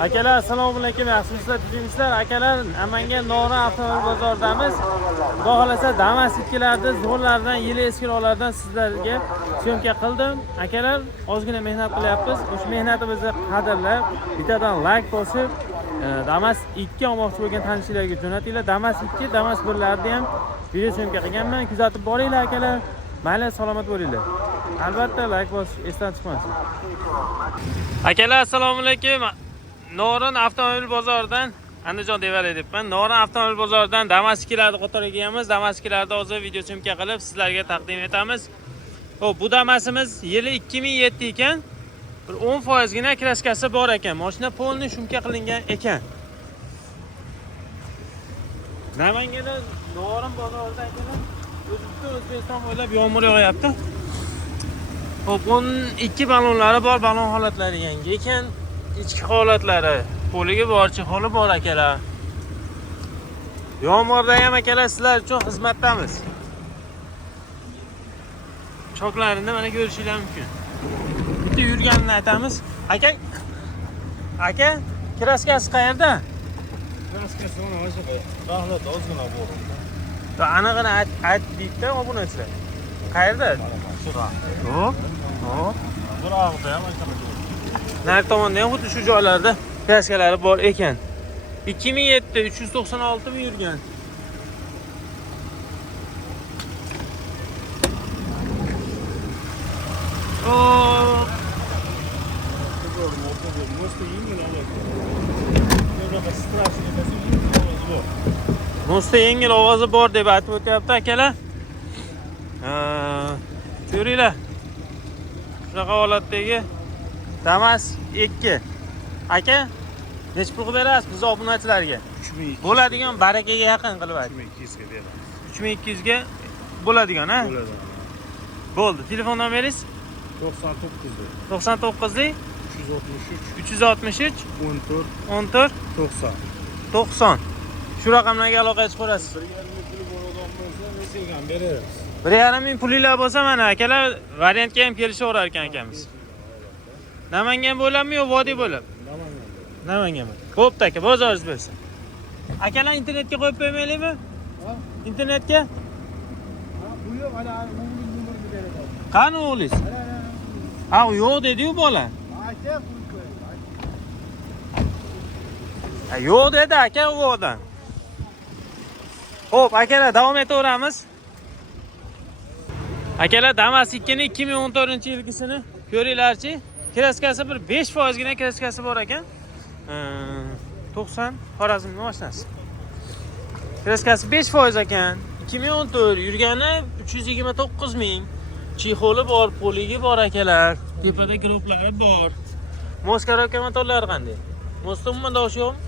Akalar, assalomu alaykum. Yaxshimisizlar, tuzingizlar. Akalar, Namangan Norin avtomobil bozoridamiz. Xudo xolasa Damas 2larni zo'rlardan, yili eskirolardan sizlarga syomka qildim. Akalar, ozgina mehnat qilyapmiz. O'sha mehnatimizni qadrlab, bittadan like bosib, Damas 2 olmoqchi bo'lgan tanishlarga jo'natinglar. Damas 2, Damas 1larni ham video syomka qilganman. Kuzatib boringlar akalar. Mayli, salomat bo'linglar. Albatta like bosish esdan chiqmasin. Akalar, assalomu alaykum. Norin avtomobil bozoridan Andijon devar edibman. Norin avtomobil bozoridan Damas 2larni qatoriga kelganmiz. Damas 2larni hozir video syomka qilib sizlarga taqdim etamiz. Xo'p, bu Damasimiz yili 2007 ekan. Bir 10% gina kraskasi bor ekan. Mashina polni syomka qilingan ekan. Namanganda Norin bozorida ekan. O'zbekiston bo'ylab yomg'ir yog'yapti. Xo'p, 12 balonlari bor, balon holatlari yangi ekan. İchki holatlari, poliga bor, chexoli bor akalar. Yomg'irda ham akalar sizlar uchun xizmatdamiz. Choklarini mana ko'rishingiz mumkin. Bitta yurganini aytamiz. Aka, kraskasi qayerda? Kraskasi mana o'sha rahmat ozgina bor. Anig'ini aytdik-da obunachilar. Qayerda? Shuda. Hop. Biroqda ham aytamiz. Nark tomonda ham xuddi shu joylarda kraskalari bor ekan. 2007 396 ming yurgan. Mo'sta yengil ovozi bor deb aytib o'tyapti akalar. Ko'ringlar. Shunaqa holatdagi Damas 2. Aka, nech pul berasiz biz obunachilarga? 3200. Bo'ladigan barakaga yaqin qilib ayting. 3200 ga beraman. 3200 ga bo'ladigan, ha? Bo'ladi. Bo'ldi. Telefon nomeringiz? 99 lik 363 14 90. 90. Shu raqamlarga aloqa chiqarasiz. 1,5 puli bor odam bo'lsa, mesajdan beramiz. 1,5 ming pulinglar bo'lsa mana akalar variantga ham kelishaverar ekan akamiz. Namangan bo'ladimi yo vodiy bo'ladi? Namangan. Xo'p aka, bozoringiz bo'lsin. Akalar internetga qo'yib qo'ymaylikmi? Internetga? Bu yo'q, mana o'g'lingiz nomerini beraman. Qani o'g'lingiz? Ha, yo'q dedi-yu bola. Aka, Yo'q dedi aka u odam. Xo'p, akalar davom etaveramiz. Akalar Damas 2 ni 2014-yilgisini ko'ringlarchi. Kraskasi bir 5% gina kraskasi bor ekan. 90 Xorazmning mashinasi. Kraskasi 5% ekan. 2014 yurgani 329 ming. Chexoli bor, poligi bor akalar. Tepada groplari bor. Moskarovka motorlari qanday? Mosta umuman dosh yo'qmi?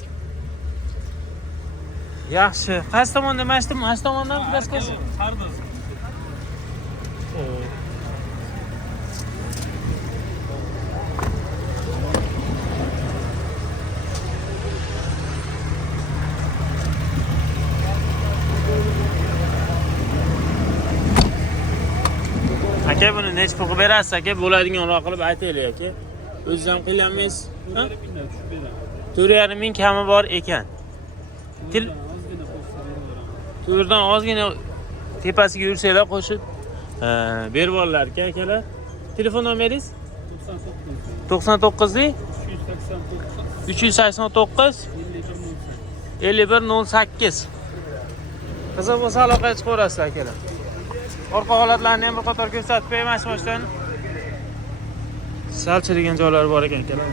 Yaxshi. Qaysi tomonda mashtum? Mana shu tomondan kraskasi. Qardoz. Aka, buni nech pulga berasiz aka? Bo'ladiganroq qilib aytaylik aka. O'zingiz ham qilganmisiz? 4,5 ming kami bor ekan. To'rdan ozgina tepasiga yursanglar qo'shib berib ollar akalar. Telefon nomeringiz? 99 389 5108. Qiziq bo'lsa aloqaga chiqaverasiz akalar. Orqa holatlarni ham bir qator ko'rsatib qo'yman mashinalarni. Sal chirigan joylari bor ekan akalar.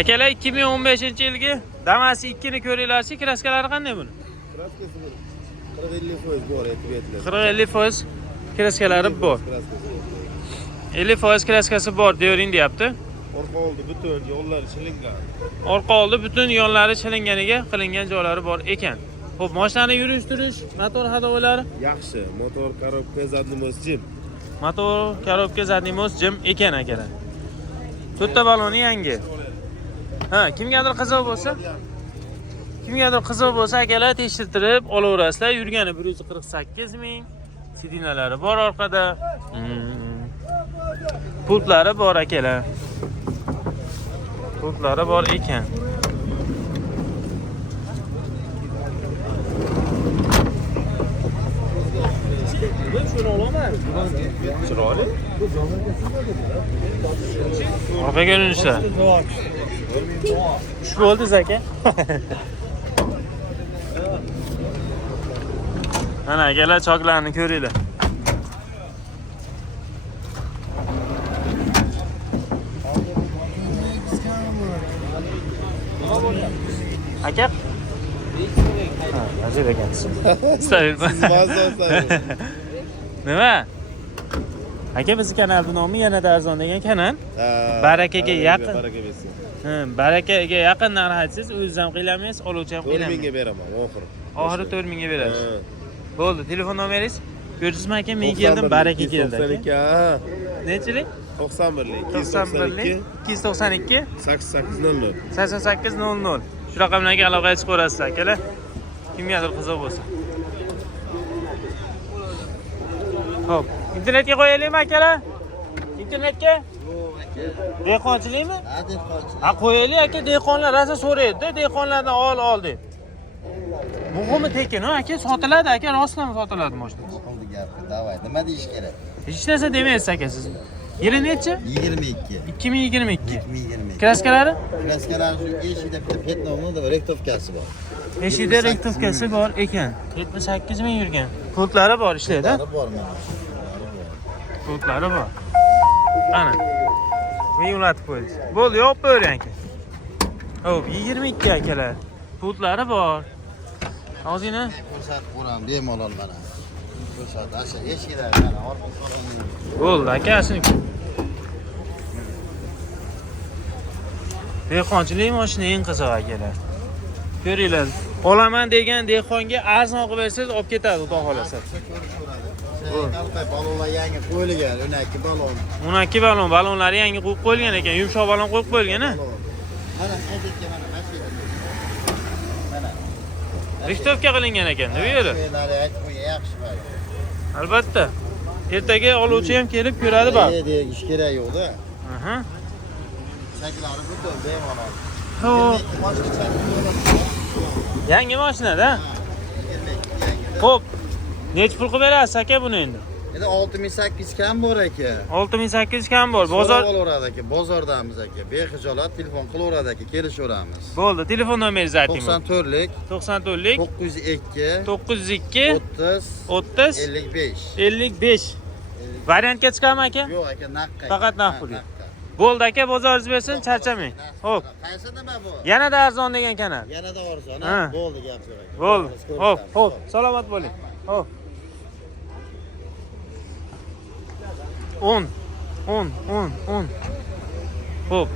Akalar 2015-yilgi Damas 2 ni ko'ringlarchi, kraskalari qanday buni? Kraskasi bor. 40-50% bor aytibdilar. 40-50% kraskalari bor. 50% kraskasi bor deyvering deyapti. Orqa oldi butun yo'llari chilingan. Orqa oldi butun yo'llari chilinganiga qilingan joylari bor ekan. Xo'p, mashinani yurish-turish, motor hadovalari Yaxshi, motor, korobka, zadniy most jim. Motor, korobka, zadniy most jim ekan akalar. To'rtta baloni yangi. Ha, kimgadir qiziq bo'lsa akalar tekshirtirib olaverasizlar. Yurgani 148 ming. Sidinalari bor orqada. Pultlari bor akalar. Pultlari bor ekan. Chiroyli. Orqa ko'rinishlar. Xush bo'ldingiz aka. Mana akalar choklarni ko'ringlar. Aka? Ajib ekansiz. Nima? Aka bizning kanalning nomi yanada arzon degan kanal. Barakaga yaqin. Baraka bersin. Barakaga yaqin narx aytsangiz, o'zingiz ham qiylamaysiz, oluvchi ham 4000 qiylamaydi. ga beraman oxiri. Oxiri 4000 ga berasiz. Bo'ldi, telefon nomeringiz? Ko'rdingizmi aka, men keldim, baraka keldi aka. Nechilik? 91lik. 91lik 292 8800. 8800. Shu raqamlarga aloqaga chiqib ko'rasiz akalar. Kimgadir qiziq bo'lsa. Xo'p, internetga qo'yaylikmi akalar? Internetga? Yo'q aka. Dehqonchilikmi? Ha, dehqonchilik. Ha, qo'yaylik aka, dehqonlar rosa so'raydi-da, dehqonlardan ol deb. Muhimi tekin, aka, sotiladi aka, rostdan sotiladi mashina. Qoldi gapni, davay. Nima deyish kerak? Hech narsa demaysiz aka siz. Yili nechi? 22. 2022. 2022. Kraskalari? Kraskalar shu eshikda bitta petnovni rektovkasi bor. Eshikda rektovkasi bor ekan. 78 ming yurgan. Pultlari bor ishlaydi. Bor mana. Pultlari bor. Qani. Men ulatib qo'ydik. Bo'ldi, yopib qo'ying aka. Xo'p, 22 akalar. Pultlari bor. Ozgina Ko'rsatib qo'yam, bemalol mana. Ko'rsat, asha eshiklar mana orqa so'rang. bo'ldi aka, shuni. Dehqonchilik mashina eng qiziq akalar. Ko'ringlar. Olaman degan dehqonga arzon qilib bersangiz, olib ketadi, xudo xolasa. Qalqay balonlar yangi qo'yilgan, 12 balon. 12 balonlari yangi qo'yib qo'yilgan ekan, yumshoq balon qo'yib qo'yilgan-a? Mana qaytga mana mashina. Mana. Rixtovka qilingan ekan, bu yerda. Qo'yiladi, aytib qo'y, yaxshi bor. Albatta. Ertaga oluvchi ham kelib ko'radi bor. Ish kerak yo'q-da. Aha. Saklari bu bemalol. Xo'p, yangi mashina-da. Xo'p. Nech pul qilib berasiz aka buni endi? Endi 6800 kam bor aka. 6800 kam bor. Bozor olaveradi aka, bozordamiz aka. Bexijolat telefon qilaveradi aka, kelishaveramiz. bo'ldi. Telefon nomeringizni ayting. 94lik 94lik 902 902 30 30 55. 55. Variantga chiqadimi aka? Yo'q aka, naqqa. Faqat naqd pul. Bo'ldi aka, bozoringiz bersin, charchamang. Xo'p. Qaysi nima bu? Yanada arzon degan kanal. Yanada arzon, Ha. bo'ldi gap yo'q aka. Bo'ldi. Xo'p, salomat bo'ling. Xo'p. 10. Xo'p.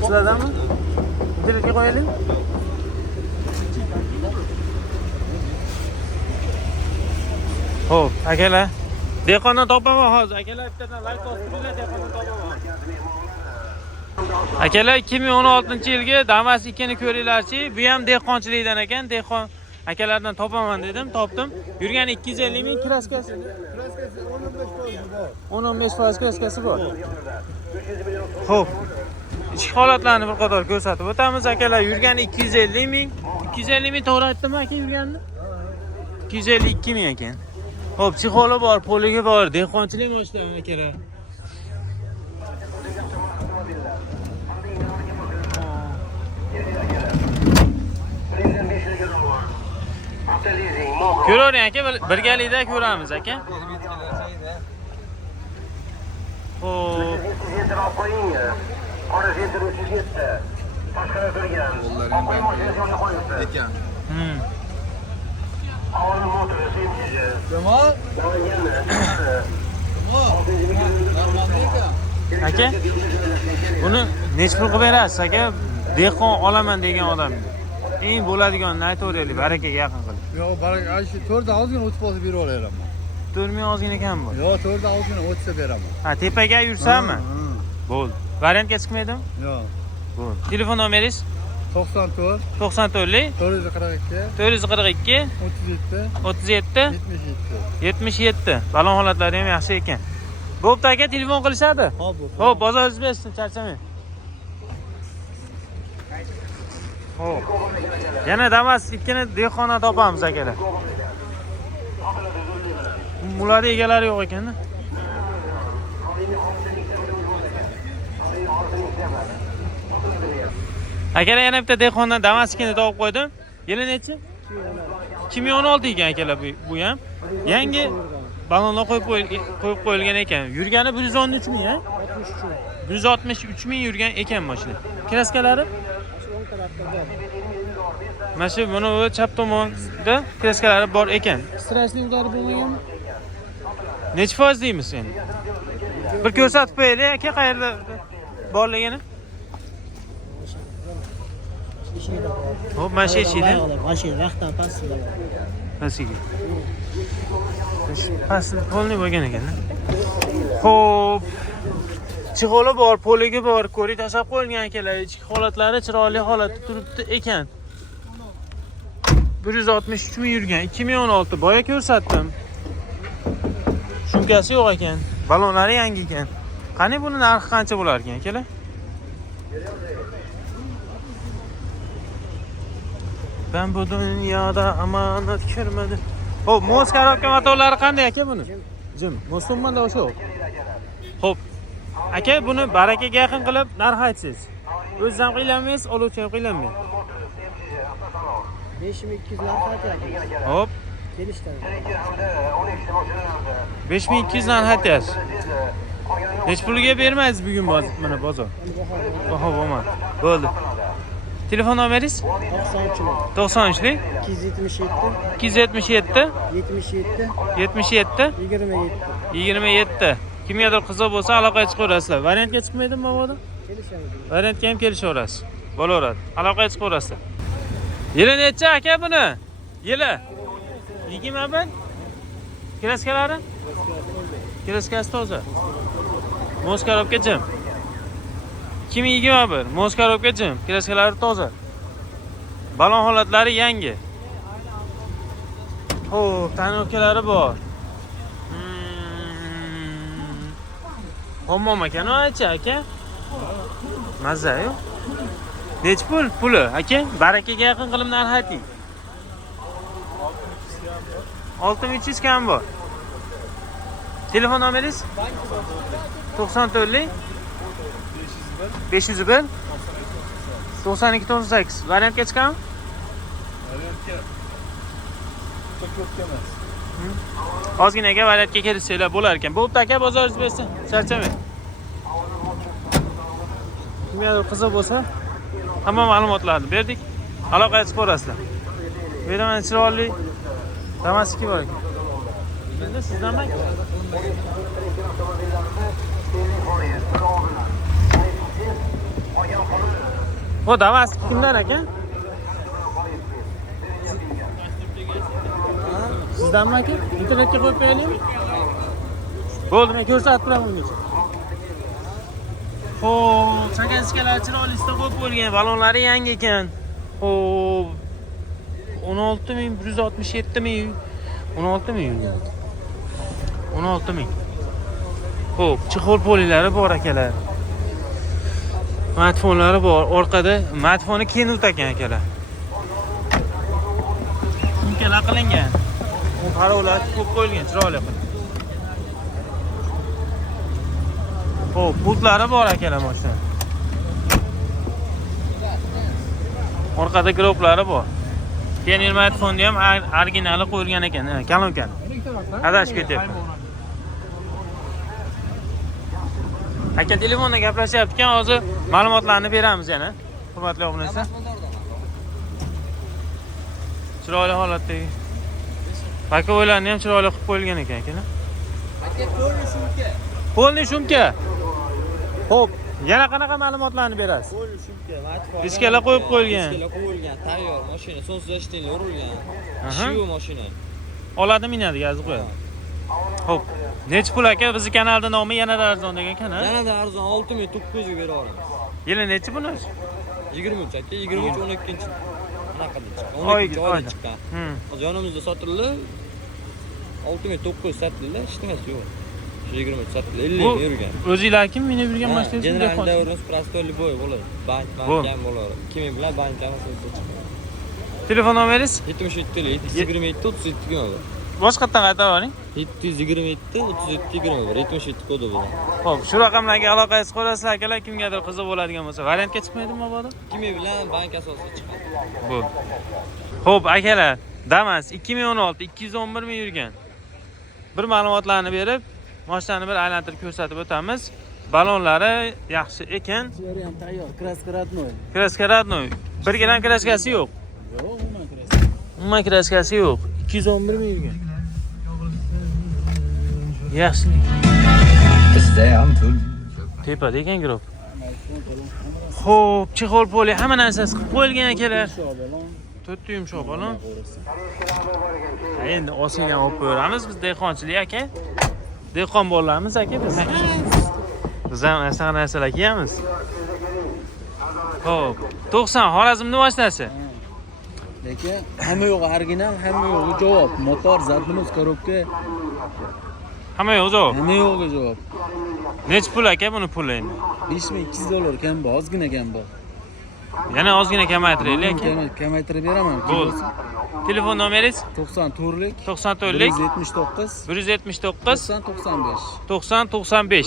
Sizlardanmi? Internetga qo'yaylik. Xo'p, akalar. Dehqondan topaman hozir. Akalar bittadan like bosinglar, dehqondan topaman. Akalar 2016-yilgi Damas 2 ni ko'ringlarchi. Bu ham dehqonchilikdan ekan. Dehqon akalardan topaman dedim, topdim. Yurgani 250 ming kraskasi. Kraskasi 15% bor. 15% kraskasi bor. Xo'p. Ichki holatlarni bir qator ko'rsatib o'tamiz akalar. Yurgani 250 ming. 250 ming to'g'ri aytdimmi aka yurganini? 252 ming ekan. Xo'p, psixologi bor, poligi bor, dehqonchilik mashinalari akalar. Ko'ravering aka, birgalikda ko'ramiz aka. Xo'p. Ekan. Aka, buni nech pul qilib berasiz aka? Dehqon olaman degan odam. Eng bo'ladiganini aytaveraylik, barakaga yaqin qilib. Yo'q, baraka, shu 4 ozgina 30% berib olaman. 4000 ozgina kam bor. Yo'q, 4 ozgina 30 beraman. Ha, tepaga yursami? Bo'ldi. Variantga chiqmaydimi? Yo'q. Bo'ldi. Telefon nomeringiz? 94 94lik 442 442 37 37 77. 77. Balon holatlari ham yaxshi ekan. Bo'pti aka, telefon qilishadi. Hop, Xo'p, bozoringiz bersin, charchamang. Xo'p. Yana Damas ikkini dehqona topamiz akalar. Bularda egalari yo'q ekan-da. Akalar yana bitta dehqondan Damaskini topib qo'ydim. Yili nechi? 2016 ekan akalar bu ham. Yangi balonlar qo'yib qo'yilgan ekan. Yurgani 113 ming, ha? 163 ming yurgan ekan mashina. Kraskalari? Mana shu buni chap tomonda kraskalari bor ekan. Strashlinglar bo'lmaganmi? Necha foiz deymiz endi? Bir ko'rsatib qo'yaylik aka, qayerda borligini. Hop, mana shu eshikda. Mashina vaqtdan pastda. Pastga. Pastda polni bo'lgan ekan-da. Xo'p. Chig'oli bor, poligi bor, ko'rik tashlab qo'yilgan akalar. Ichki holatlari chiroyli holatda turibdi ekan. 163 ming yurgan, 2016 boya ko'rsatdim. Shumkasi yo'q ekan, balonlari yangi ekan. Qani buni narxi qancha bo'lar ekan akalar? Ben bu dunyoda amonat ko'rmadim. Xo'p, mos korobka motorlari qanday aka buni? Jim, mo'sumanda o'sha. Xo'p. Aka, buni barakaga yaqin qilib narx aytsangiz. O'zingiz ham qiylanmaysiz, oluvchi ham qiylanmaydi. 5200 narx aytyapsiz. Hop. Kelishdan. 5200 narx aytyapsiz. Hech pulga bermaysiz bugun mana bozor. Baho bo'lmadi. Bo'ldi. Telefon nomeringiz? 93lik 277 27 Kimgadir qiziq bo'lsa aloqaga chiqaverasizlar. Variantga chiqmaydimi mabodo? Kelishamiz. Variantga ham kelishaverasiz. Bo'laveradi. Aloqaga chiqaverasizlar. Yili necha aka buni? Yili 21. Kraskalari? Kraskasi toza. Mos korobka jim. 2021 mos korobka jim. Kraskalari toza. Balon holatlari yangi. Xo'p, tanokalari bor. Hammom ekan, aycha aka. Mazza-yu. Nech puli aka? Barakaga yaqin qilib narx ayting. 6300 kam bor. Telefon nomeringiz? 94lik 501 9298. Variantga chiqami? Variantga çok yok emas. Ozginaga variantga kelishsanglar bo'lar ekan. Bo'pti aka, bozoringiz bersin. Charchamang. Kimgadir qiziq bo'lsa, hamma ma'lumotlarni berdik. Aloqaga chiqaverasizlar. Bu yerda mana chiroyli Damaski bor ekan. Endi sizdanmi? Bu Damaski kimdan aka? Sizdanmi aka? Internetga qo'yib qo'yaylikmi? Bo'ldi, men ko'rsatib turaman ungacha. Xo'p, chakasikalari chiroylisida qo'yib qo'yilgan, balonlari yangi ekan. Xo'p, 16167 ming. 16 ming. 16 ming. Xo'p, chixol polilari bor akalar. Smartfonlari bor. Orqada smartfoni Kenut ekan akalar. Shunkalar qilingan. Bu qarovlar ko'p qo'yilgan, chiroyli qilib. Xo'p, pultlari bor akalar mashina. Orqada groplari bor. Keyin smartfonni ham originali qo'yilgan ekan, kalon-kalon. Adash ketyapti. Aka telefonda gaplashyapti-kan, hozir ma'lumotlarni beramiz yana. Hurmatli obunachilar. Chiroyli holatdagi. Pakovoylarni ham chiroyli qilib qo'yilgan ekan, aka. Aka, polni shumka. Polni shumka. Xo'p, yana qanaqa ma'lumotlarni berasiz? Polni shumka, matfon. Diskala qo'yib qo'yilgan. Diskala qo'yilgan, tayyor mashina, sonsiz ashtinli urilgan. Aha. Shu mashina. Oladi, minadi, yozib qo'yadi. Xo'p, necha pul aka? Bizi kanalda nomi yanada arzon degan ekan, ha? Yanada arzon 6900 ga bera olamiz. Yili nechi buni? 23 aka, 23 12-chi. Anaqada chiqqan. Oy 12 oyda chiqqan. Hozir yonimizda sotildi. 6900 sotildi, hech nimasi yo'q. 20 sotildi. 50 Bu yurgan. o'zinglarki minib yurgan mashinangiz Generalda o'rnis prostoy boy bo'ladi. Bank ham bo'ladi. 2000 bilan bank ham Telefon nomeringiz? 77 727 37 20. Boshqatdan qaytarib oling. 727 37 21 77 kodi bilan. Xo'p, shu raqamlarga aloqangiz qo'yasizlar akalar, kimgadir qiziq bo'ladigan bo'lsa, variantga chiqmaydimi mabodo? 2000 bilan bank asosida chiqadi. Bu. Xo'p, akalar, Damas 2016 211 ming yurgan. Bir ma'lumotlarni berib, mashinani bir aylantirib ko'rsatib o'tamiz. Balonlari yaxshi ekan. Ular ham tayyor. Kraska родной. Kraska родной. Birgina kraskasi yo'q. Yo'q, umuman kraska. Umuman kraskasi yo'q. 211 ming yurgan. Yaxshi. Tepada ekan guruh. Xo'p, chexol poli hamma narsasi qilib qo'yilgan akalar. Shobalon. 4 yumshoq balon. Endi osingdan olib ko'ramiz biz dehqonchilik aka. Dehqon bolalarimiz aka biz. Biz ham anaqa narsalar kiyamiz. Xo'p, 90 Xorazmning mashinasi. Lekin hamma yo'g'i original, hamma yo'g'i javob. Motor, zadnimiz, korobka, Hamma yo'q javob. hamma yo'g'i javob. Nech pul aka buni puli endi? $5200 kam bor, ozgina kam bor. Yana ozgina kamaytiraylik aka. Kamaytirib beraman. Bo'ldi. Telefon nomeringiz? 94lik 94lik 179 179 90 95. 90 95.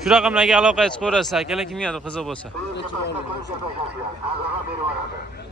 Shu raqamlarga aloqangiz qo'yasiz akalar, kimgadir qiziq bo'lsa.